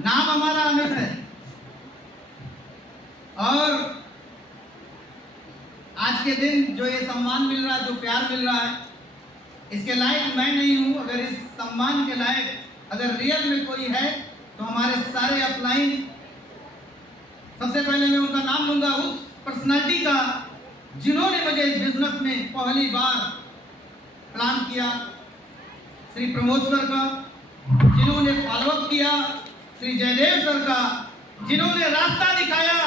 नाम हमारा अमित है। और आज के दिन जो ये सम्मान मिल रहा है, जो प्यार मिल रहा है, इसके लायक मैं नहीं हूं। अगर इस सम्मान के लायक अगर रियल में कोई है तो हमारे सारे अपलाइन, सबसे पहले मैं उनका नाम लूंगा, उस पर्सनालिटी का जिन्होंने मुझे इस बिजनेस में पहली बार प्लान किया, श्री प्रमोद सर का, जिन्होंने फॉलोअप किया श्री जयदेव सर का, जिन्होंने रास्ता दिखाया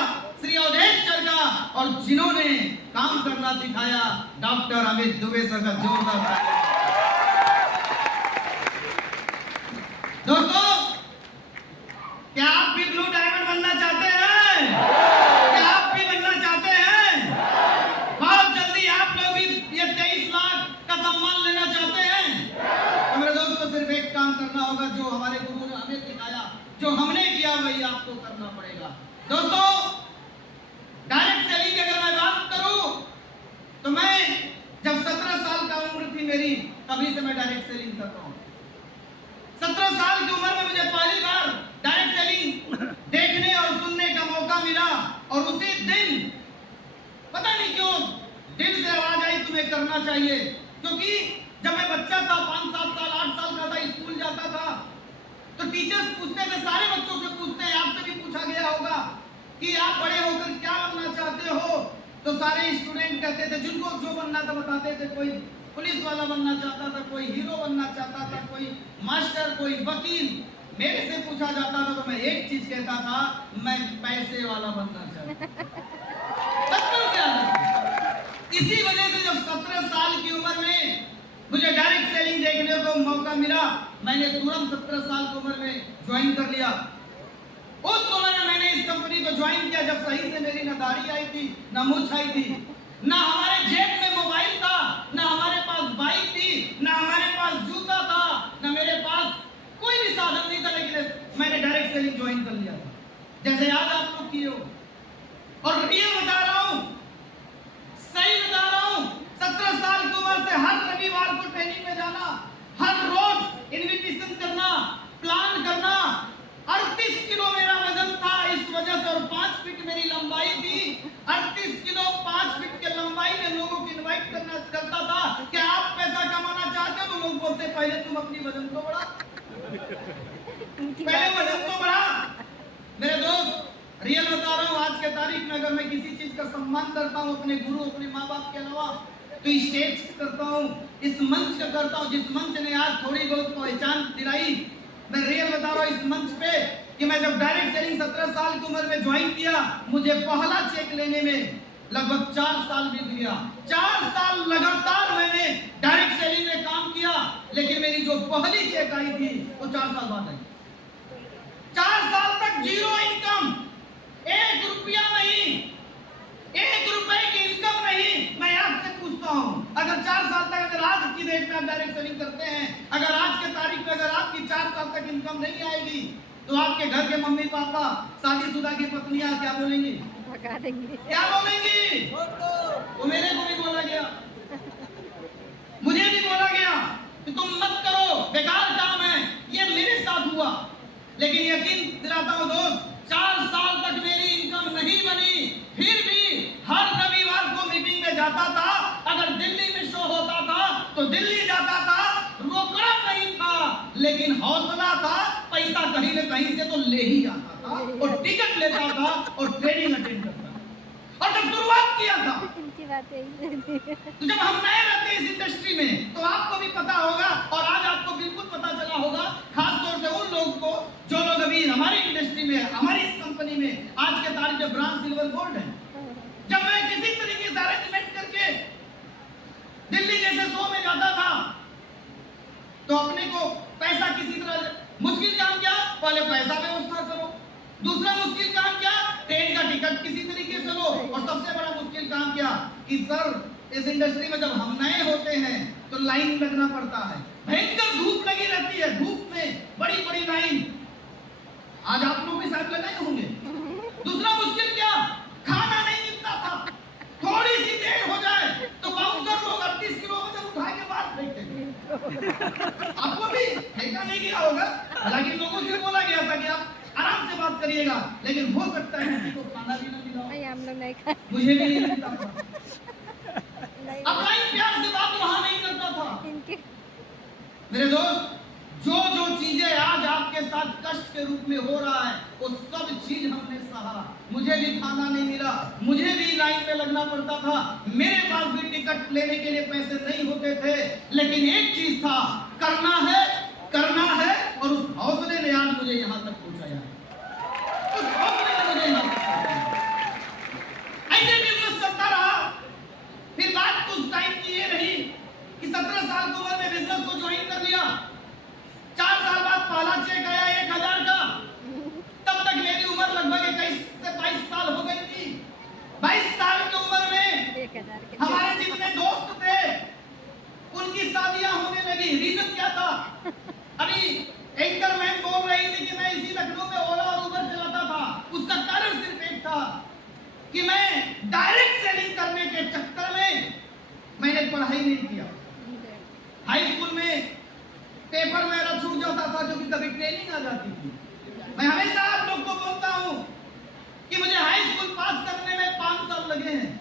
श्री अवधेश सर का, और जिन्होंने काम करना सिखाया डॉक्टर अमित दुबे सर का। जोरदार दोस्तों, क्या आप भी ब्लू डायमंड बनना चाहते हैं? क्या आप भी बनना चाहते हैं? बहुत जल्दी आप लोग भी ये 23 लाख का सम्मान लेना चाहते हैं? तो मेरे दोस्तों, सिर्फ एक काम करना होगा, जो हमारे गुरु ने हमें सिखाया, जो हमने किया वही आपको करना पड़ेगा। दोस्तों, डायरेक्ट सेलिंग की अगर मैं बात करूं तो मैं जब 17 साल का उम्र थी मेरी, तभी से मैं डायरेक्ट सेलिंग कर रहा हूं। 17 साल की उम्र में मुझे पहली बार डायरेक्ट सेलिंग देखने और सुनने का मौका मिला, और उसी दिन पता नहीं क्यों दिल से आवाज आई, तुम्हें करना चाहिए। क्योंकि जब मैं बच्चा था, 5, 7 साल, 8 साल का था, स्कूल जाता था, तो टीचर्स पूछते थे, सारे बच्चों से पूछते हैं, आपसे भी पूछा गया होगा कि आप बड़े होकर क्या बनना चाहते हो? तो सारे स्टूडेंट कहते थे, जिनको जो बनना था बताते थे। कोई पुलिस वाला बनना चाहता था, कोई हीरो बनना चाहता था, कोई मास्टर, कोई वकील। मेरे से पूछा जाता था तो मैं एक चीज कहता था, मैं पैसे वाला बनना चाहता था। इसी वजह से जब 17 साल की उम्र में मुझे डायरेक्ट सेलिंग देखने को मौका मिला, मैंने तुरंत 17 साल की उम्र में ज्वाइन कर लिया। उस उम्र में मैंने इस कंपनी को ज्वाइन किया जब सही से मेरी न दाढ़ी आई थी, न मूंछ आई थी, ना हमारे जेब में मोबाइल था, ना हमारे पास बाइक थी, ना हमारे पास जूता था, ना मेरे पास कोई भी साधन नहीं था, लेकिन मैंने डायरेक्ट सेलिंग ज्वाइन कर लिया था, जैसे आज आप लोग किए हो। और रियल बता रहा हूं, सही बता रहा हूं, 17 साल की उम्र से हर रविवार को ट्रेनिंग में जाना, हर रोज इन्विटेशन करना, प्लान करना। 38 किलो मेरा वजन था इस वजह से, और 5 फीट मेरी लंबाई थी। 38 किलो 5 फीट के लंबाई में लोगों को इनवाइट करता था कि आप पैसा कमाना चाहते हो, तो लोग बोलते पहले तुम अपनी वजन को बढ़ा, पहले वजन को बढ़ा। मेरे दोस्त, रियल बता रहा हूँ, आज के तारीख में अगर मैं किसी चीज का सम्मान करता हूँ, अपने गुरु, अपने माँ बाप के अलावा, तो स्टेज करता हूँ, इस मंच का करता हूँ, जिस मंच ने आज थोड़ी बहुत पहचान दिलाई। मैं रियल बता रहा हूँ इस मंच पे कि मैं जब डायरेक्ट सेलिंग 17 साल की उम्र में ज्वाइन किया, मुझे पहला चेक लेने में लगभग 4 साल बीत गया। 4 साल लगातार मैंने डायरेक्ट सेलिंग में काम किया, लेकिन मेरी जो पहली चेक आई थी वो 4 साल बाद आई। 4 साल तक जीरो इनकम, 1 रुपया नहीं, 1 रुपए की इनकम नहीं। मैं आपसे पूछता हूं, अगर 4 साल तक, अगर आज की डेट में आप डायरेक्ट सेलिंग करते हैं, अगर आज के तारीख में अगर आपकी 4 साल तक इनकम नहीं आएगी, तो आपके घर के मम्मी पापा, शादीशुदा की पत्नियां क्या बोलेंगी? भगा देंगी। क्या बोलेंगी? वो मेरे को भी बोला गया, मुझे भी बोला गया कि तुम मत करो, बेकार काम है। ये मेरे साथ हुआ, लेकिन यकीन दिलाता हूं दोस्त, 4 साल तक मेरी इनकम नहीं बनी, फिर भी हर रविवार को मीटिंग में जाता था। अगर दिल्ली में शो होता था तो दिल्ली जाता था, रोकड़ा नहीं था, लेकिन हौसला था। पैसा कहीं न कहीं से तो ले ही जाता था, और टिकट लेता था, और ट्रेनिंग अटेंड करता था। और जब शुरुआत किया था, तो जब हम नए रहते इस इंडस्ट्री में, तो आपको भी पता होगा, और आज आपको बिल्कुल पता चला होगा, खासतौर से उन लोगों को जो लोग अभी हमारी इंडस्ट्री में, हमारी इस कंपनी में आज के तारीख में ब्रॉन्ज, सिल्वर, गोल्ड है। जब मैं किसी तरीके से अरेंजमेंट करके दिल्ली जैसे शो में जाता था, तो अपने को पैसा किसी तरह, मुश्किल काम क्या, पहले पैसा व्यवस्था करो, दूसरा मुश्किल काम क्या, ट्रेन का टिकट किसी तरीके से लो, और सबसे बड़ा मुश्किल काम क्या कि सर, इस इंडस्ट्री में जब हम नए होते हैं तो लाइन लगना पड़ता है, भयंकर धूप लगी रहती है, धूप में बड़ी बड़ी लाइन, आज आप लोग भी शायद लगाए होंगे। दूसरा मुश्किल क्या, खाना नहीं मिलता था, थोड़ी सी देर हो जाए तो बाउंसर लोग 38 किलो वजन उठा के बाहर फेंक देंगे। आपको भी फेंका नहीं गया होगा, हालांकि लोगों से बोला गया था कि आप बात करिएगा, लेकिन हो सकता है किसी को खाना भी ना मिला हो। नहीं, हम लोग नहीं खाए। मुझे भी नहीं मिलता था। नहीं, अपना ही प्यार से बात वहां नहीं करता था। इनके मेरे दोस्त, जो जो चीजें आज आपके साथ कष्ट के रूप में हो रहा है, वो सब चीज हमने सहा। मुझे भी खाना नहीं मिला, मुझे भी लाइन में लगना पड़ता था, मेरे पास भी टिकट लेने के लिए पैसे नहीं होते थे, लेकिन एक चीज था, करना है, और उस हौसले ने आज मुझे यहाँ तक पहुंचाया। उस हौसले ने मुझे यहाँ तक पहुंचाया। ऐसे बिजनेस चलता रहा। फिर बात कुछ टाइम की ये रही कि 17 साल की उम्र में बिजनेस को ज्वाइन कर लिया। 4 साल बाद पहला चेक आया 1000 का। तब तक मेरी उम्र लगभग 21 से 22 साल हो गई थी। 22 साल की उम्र में 1000 के हमारे जितने दोस्त थे उनकी शादियां होने लगी। रीजन क्या था? अभी एंकरमैन बोल रही थी कि मैं इसी लखनऊ में ओला और उबर चलाता था। उसका कारण सिर्फ एक था कि मैं डायरेक्ट सेलिंग करने के चक्कर में मैंने पढ़ाई नहीं किया। हाई स्कूल में पेपर मेरा छूट जाता था क्योंकि कभी ट्रेनिंग आ जाती थी। मैं हमेशा आप लोग को बोलता हूं कि मुझे हाई स्कूल पास करने में 5 साल लगे हैं।